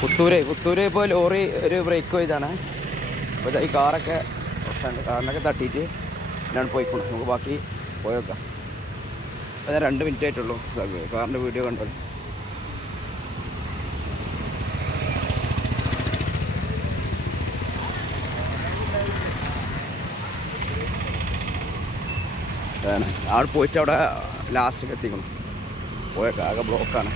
പുത്തൂര് ഇപ്പോൾ ലോറി ഒരു ബ്രേക്ക് പോയതാണ്. അപ്പോൾ ഈ കാറൊക്കെ കാറിനൊക്കെ തട്ടിയിട്ട് ഞാൻ പോയിക്കണം. നമുക്ക് ബാക്കി പോയേക്കാം. അപ്പോൾ ഞാൻ 2 മിനിറ്റ് ആയിട്ടുള്ളൂ കാറിൻ്റെ വീഡിയോ കണ്ടത്. അവിടെ പോയിട്ട് അവിടെ ലാസ്റ്റൊക്കെ എത്തിക്കണം. പോയേക്കാം, ആകെ ബ്ലോക്കാണ്.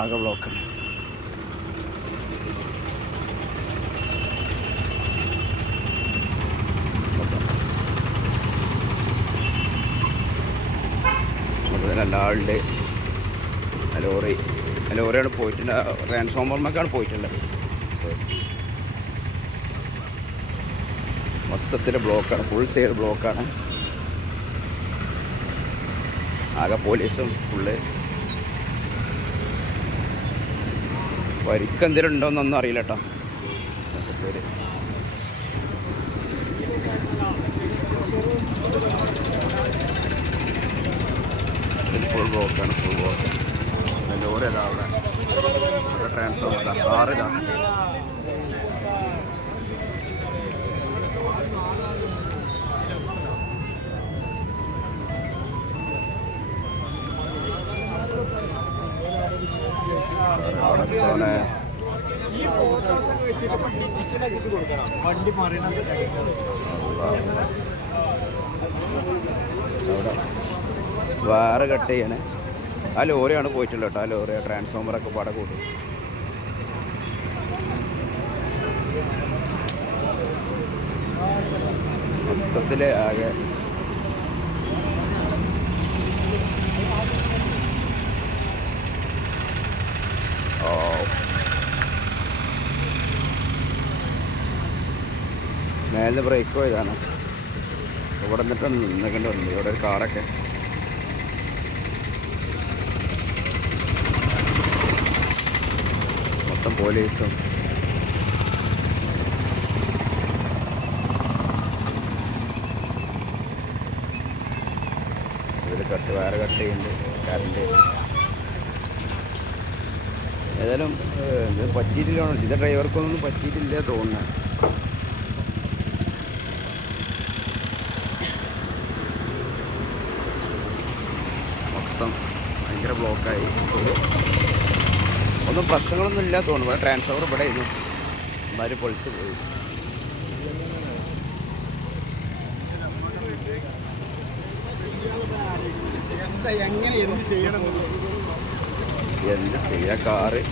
ആകെ ബ്ലോക്കാണ്. നല്ല ആളുണ്ട്. ലോറിയാണ് പോയിട്ടുണ്ട്. ട്രാൻസ്ഫോമറിനൊക്കെയാണ് പോയിട്ടുള്ളത്. മൊത്തത്തിൽ ബ്ലോക്കാണ്, ഫുൾ സൈഡ് ബ്ലോക്കാണ്. ആകെ പോലീസും ഫുള്ള്. പരിക്കെന്തെങ്കിലും ഉണ്ടോയെന്നൊന്നും അറിയില്ല കേട്ടോ. ഫുൾ ബ്ലോക്കാണ്. ലോറി അതാ അവിടെ ട്രാൻസ്ഫോമർ കാറിതാ. വേറെ കട്ട് ചെയ്യണേ. ആ ലോറിയാണ് പോയിട്ടുള്ളത് കേട്ടോ. ആ ലോറി ട്രാൻസ്ഫോമറൊക്കെ പട കൂട്ടും. മൊത്തത്തിൽ ആകെ മേലെ ബ്രേക്ക് പോയതാണ്. ഇവിടെ നിന്നിട്ടാണ് നിന്നേക്കേണ്ടി വന്നത്. ഇവിടെ ഒരു കാറൊക്കെ മൊത്തം പോലീസും. ഇതിൽ വേറെ കട്ട് ചെയ്യുന്നുണ്ട് കറണ്ട്. ഏതായാലും ഇത് പറ്റിയിട്ടില്ല. ഇതിൻ്റെ ഡ്രൈവർക്കൊന്നും പറ്റിയിട്ടില്ല തോന്നുന്നത്. മൊത്തം ഭയങ്കര ബ്ലോക്കായി. ഒന്നും പ്രശ്നങ്ങളൊന്നും ഇല്ല തോന്നുന്നു. ഇവിടെ ട്രാൻസ്ഫോമർ ഇവിടെ ആയിരുന്നു, എന്നാലും പൊളിച്ച് പോയി. എന്ത് ചെയ്യാ, കാറ്